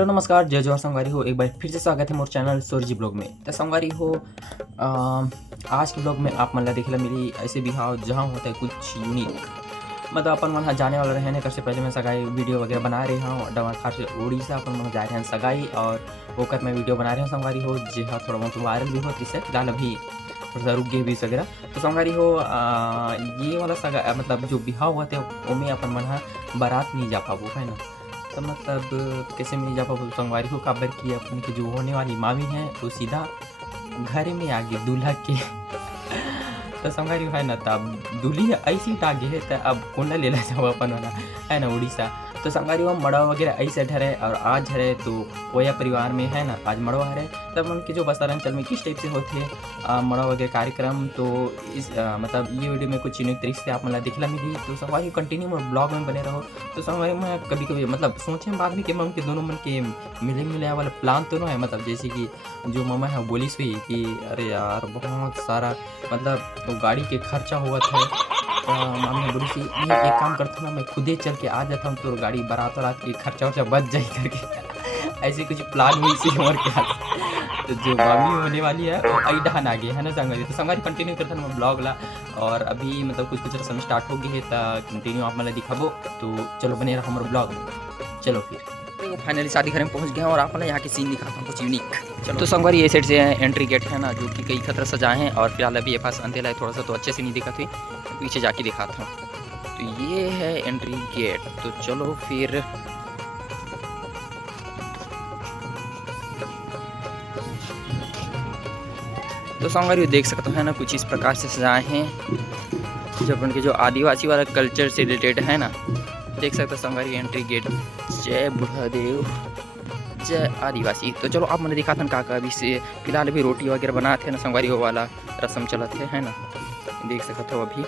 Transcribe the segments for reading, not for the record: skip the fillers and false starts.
हेलो नमस्कार जय जोहार संगवारी हो। एक बार फिर से स्वागत है मोर चैनल सूरजी ब्लॉग में। तो संगवारी हो आज के ब्लॉग में आप मन ला देखेला मिली ऐसे बिहाव जहाँ होता है कुछ यूनिक। मतलब अपन मन जाने वाला रहे ने से पहले मैं सगाई वीडियो वगैरह बना रही हूँ। डमर खास से उड़ीसा अपन मन जा रहे हैं सगाई और होकर मैं वीडियो बना रही हूँ संगवारी हो जी हाँ। थोड़ा बहुत वायरल भी हो इससे फिलहाल अभी थोड़ा सा रुक गए भी वगैरह। तो संगवारी हो ये वाला सगा मतलब जो बिहाव होते हैं वो में अपन मन बारात नहीं जा पाबो है ना। तो मतलब कैसे नहीं जा पाबो संगवारी हो काबर की अपने की जो होने वाली मामी है वो सीधा घर में आ गई दूल्हा के तो संगवारी है ना तब दूल्ही ऐसी टागे है तो अब कुंडा ले ला जाओ अपन वाला है ना उड़ीसा। तो संगवारी हो मड़वा वगैरह ऐसे ठहरे और आज हरे तो कोया परिवार में है ना आज मड़वा हरे तब उनके जो बस्तर में किस टाइप से होते मड़वा वगैरह कार्यक्रम। तो इस मतलब ये वीडियो में कुछ यूनिक तरीके से आप मतलब दिखला मिली। तो संगवारी कंटिन्यू ब्लॉग में बने रहो। तो संगवारी में कभी कभी मतलब सोचे बाद में कि मैं उनके दोनों मन के मिले वाला प्लान तो है मतलब जैसे कि जो मामा है बोली हुई कि अरे यार बहुत सारा मतलब तो गाड़ी के खर्चा हुआ था। मामी बोली थी नहीं एक काम करता ना मैं खुदे चल के आ जाता हूँ तो गाड़ी बारात के खर्चा वर्चा बच जाए करके ऐसे कुछ प्लान हुई सी और क्या। तो जो मामी होने वाली है वो आई डहान आ गई है ना संगवारी। तो संगवारी कंटिन्यू करता मैं ब्लॉग ला और अभी मतलब कुछ रसम स्टार्ट हो गई है तो कंटिन्यू आप मतलब दिखाबो। तो चलो बने रहो हमारे ब्लॉग में। चलो फिर तो फाइनली शादी घर में पहुंच गए हैं और आप यहाँ के सीन दिखाता हूँ कुछ यूनिक। चलो तो संगवारी ये साइड से एंट्री गेट है ना जो कि कई खतरा सजाए हैं और फिलहाल अभी ये पास अंधेला है थोड़ा सा तो अच्छे से नहीं दिखा थी पीछे जाके दिखाता हूँ। तो ये है एंट्री गेट। तो चलो फिर तो संगवारी देख सकते हैं ना कुछ इस प्रकार से सजाए हैं जब उनके जो आदिवासी वाला कल्चर से रिलेटेड है ना देख सकते हो संगवारी एंट्री गेट। जय बुढ़ादेव जय आदिवासी। तो चलो आप मैंने दिखा था का अभी से फिलहाल अभी रोटी वगैरह बनाते हैं ना संगवारी वो वाला रस्म चलते है ना देख सकते हो अभी।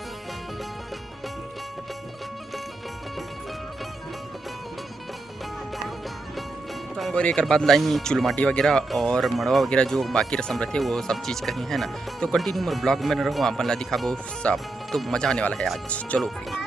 और एक बाद लाई चुलमाटी वगैरह और मड़वा वगैरह जो बाकी रस्म रहते वो सब चीज़ कहीं है ना। तो कंटिन्यू मेरे ब्लॉग में रहो आप ला दिखाबो सब तो मज़ा आने वाला है आज। चलो फिर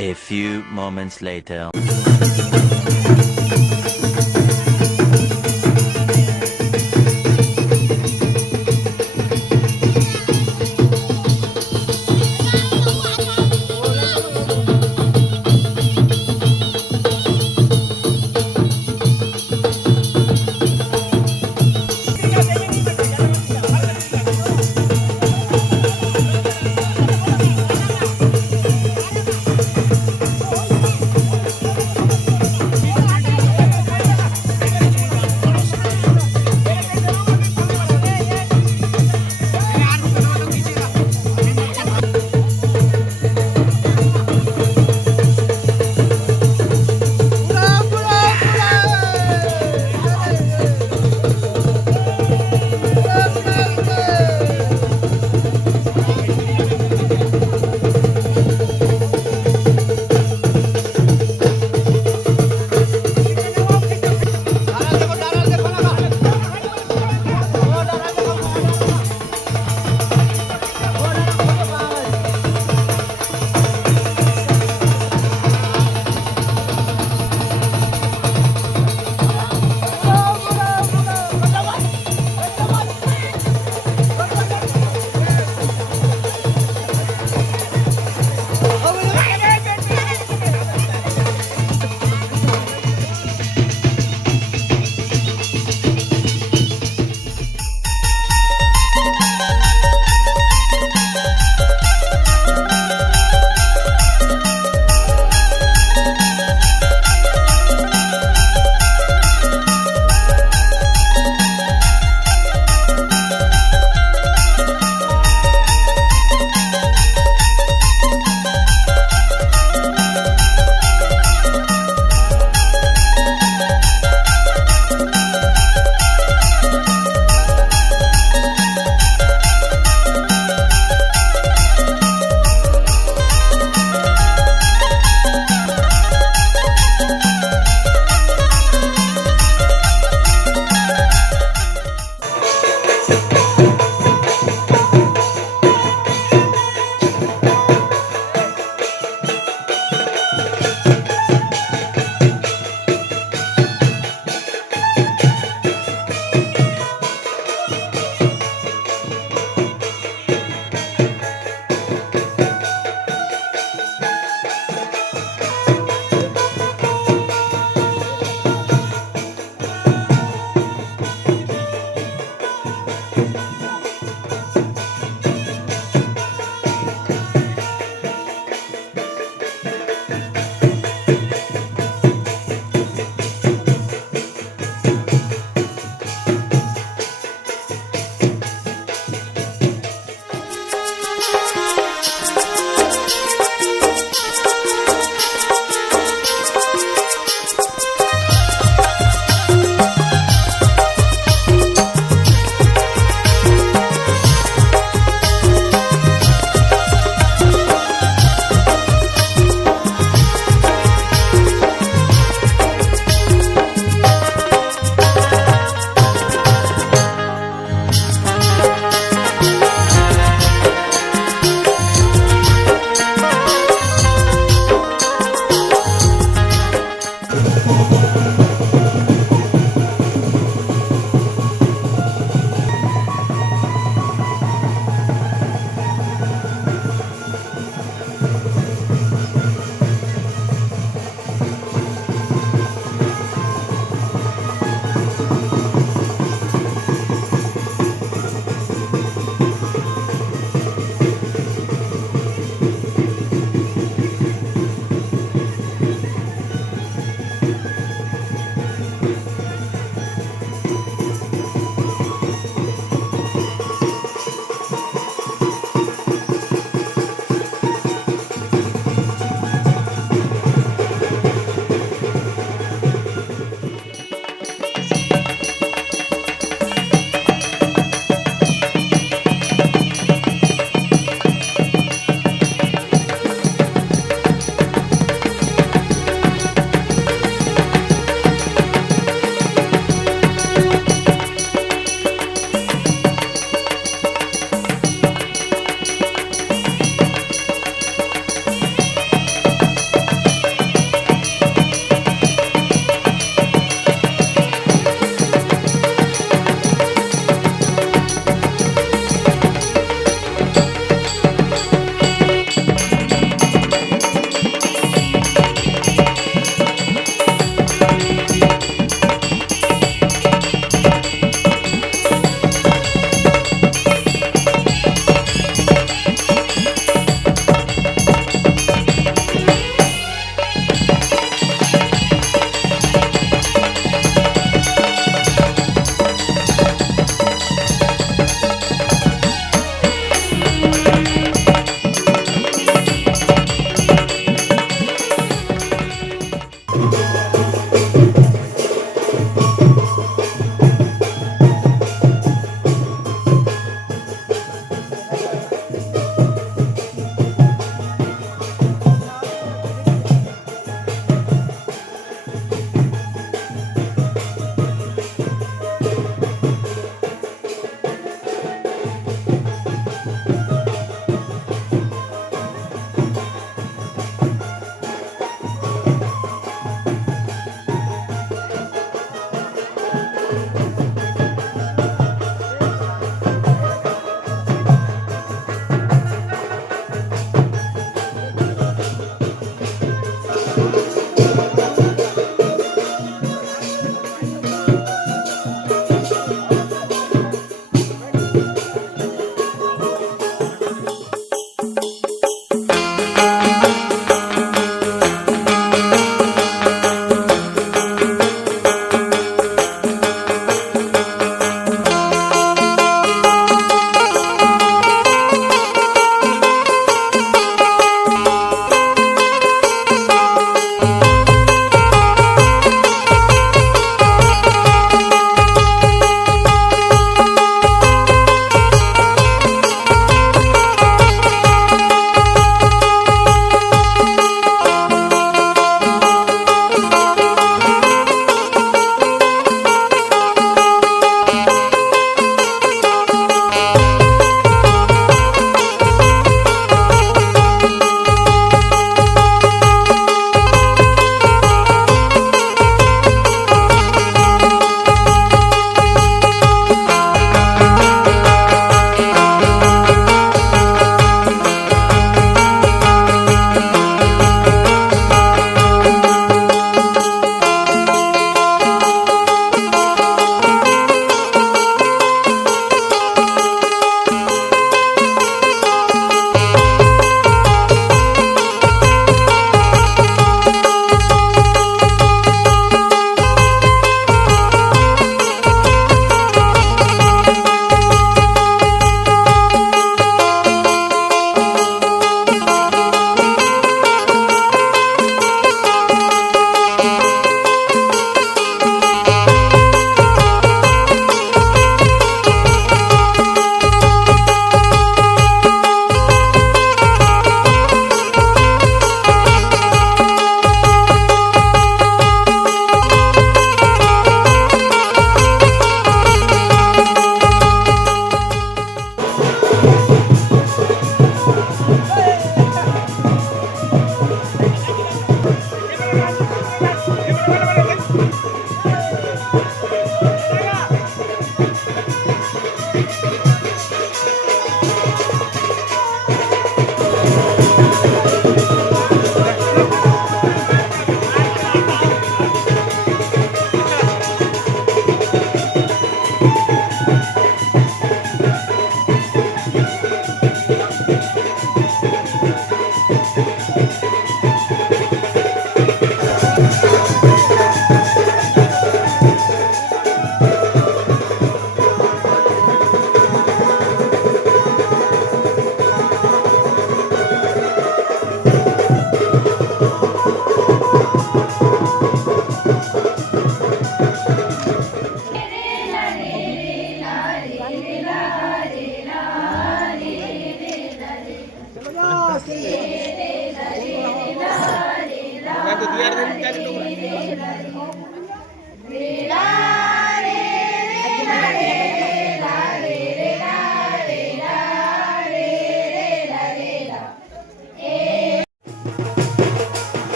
A few moments later.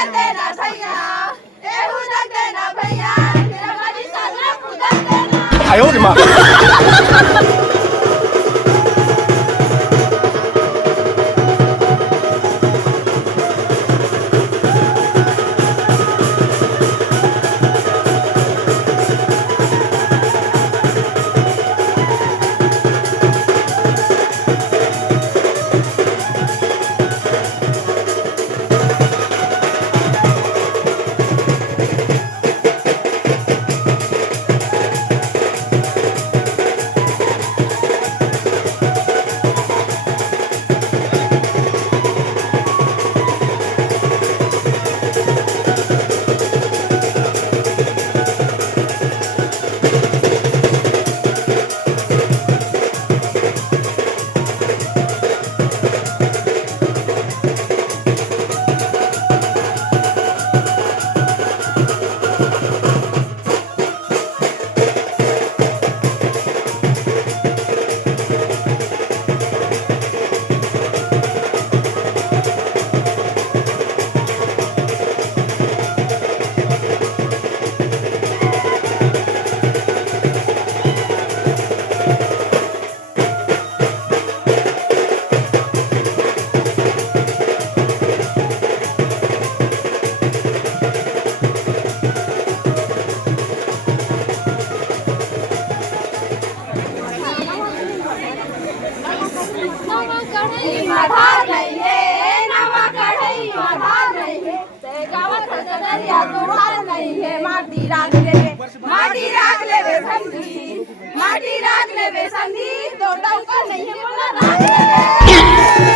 उधर देना भैया ए उधर देना भैया तेरा बाजी साला उधर देना 哎呦我的妈！ आधार नाही है नावा कढई आधार नाही है ते गावात दर्या तोडार नाही है माटी राखले वे संधी माटी राखले वे संधी तो डौका नाही है मला राखले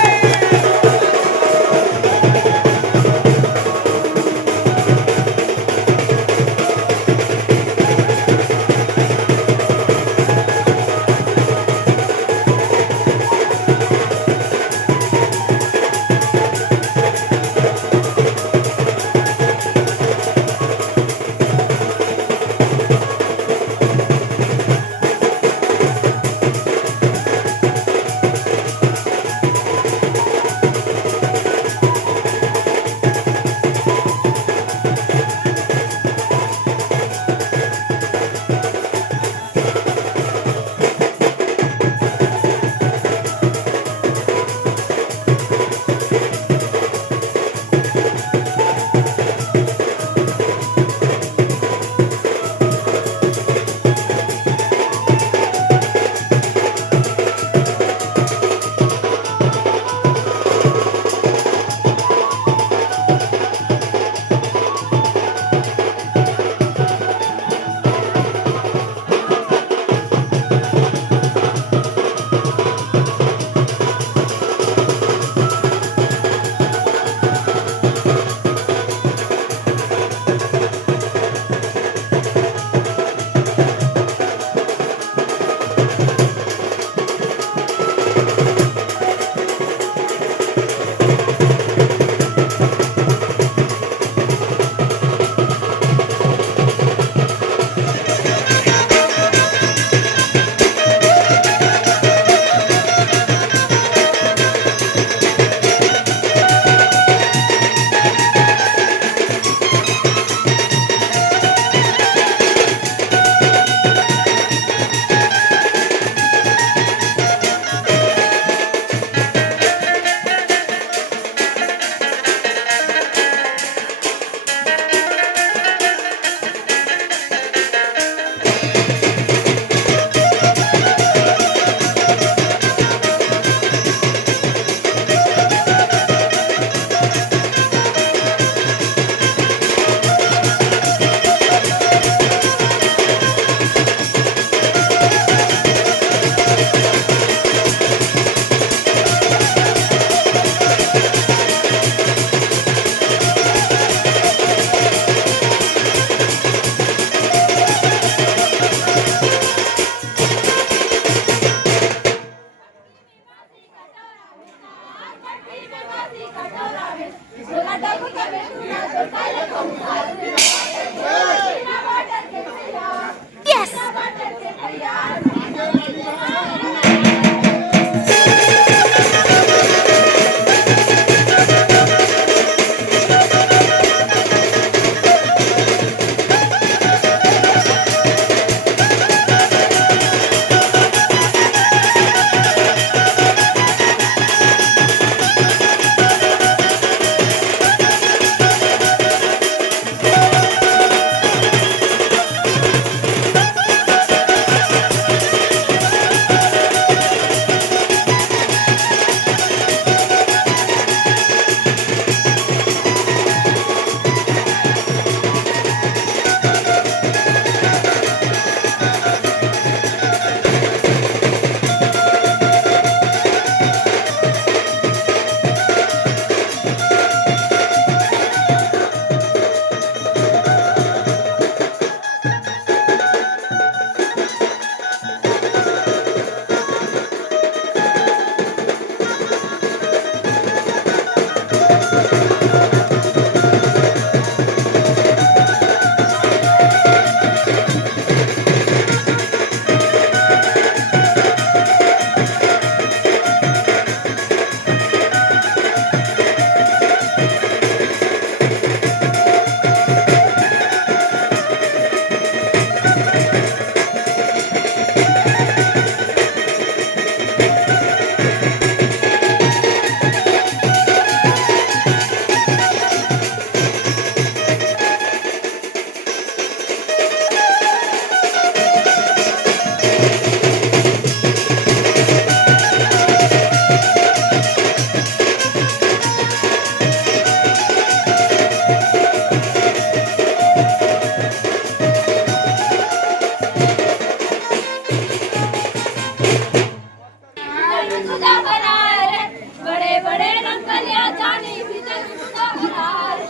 तुझा बनाए रे बड़े बड़े रंगलिया जानी भीतर तुझा बनाए रे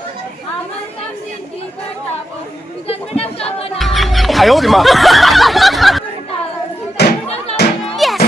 आमन कम दिन की बेटा को भीतर में डंका बनाए 哎呦我的妈！ Yes.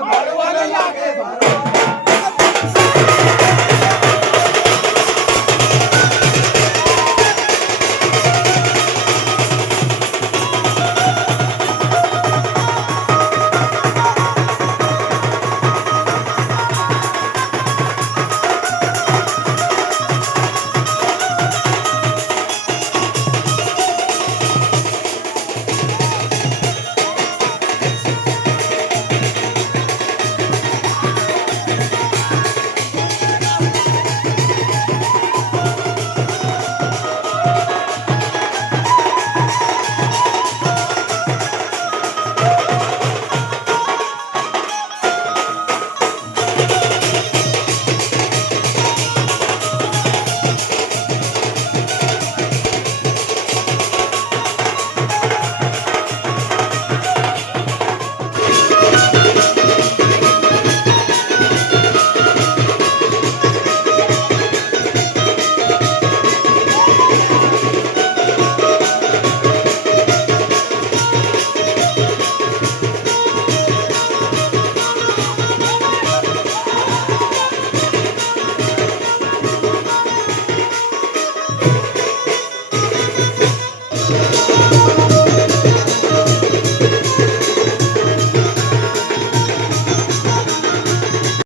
मारवाला लागे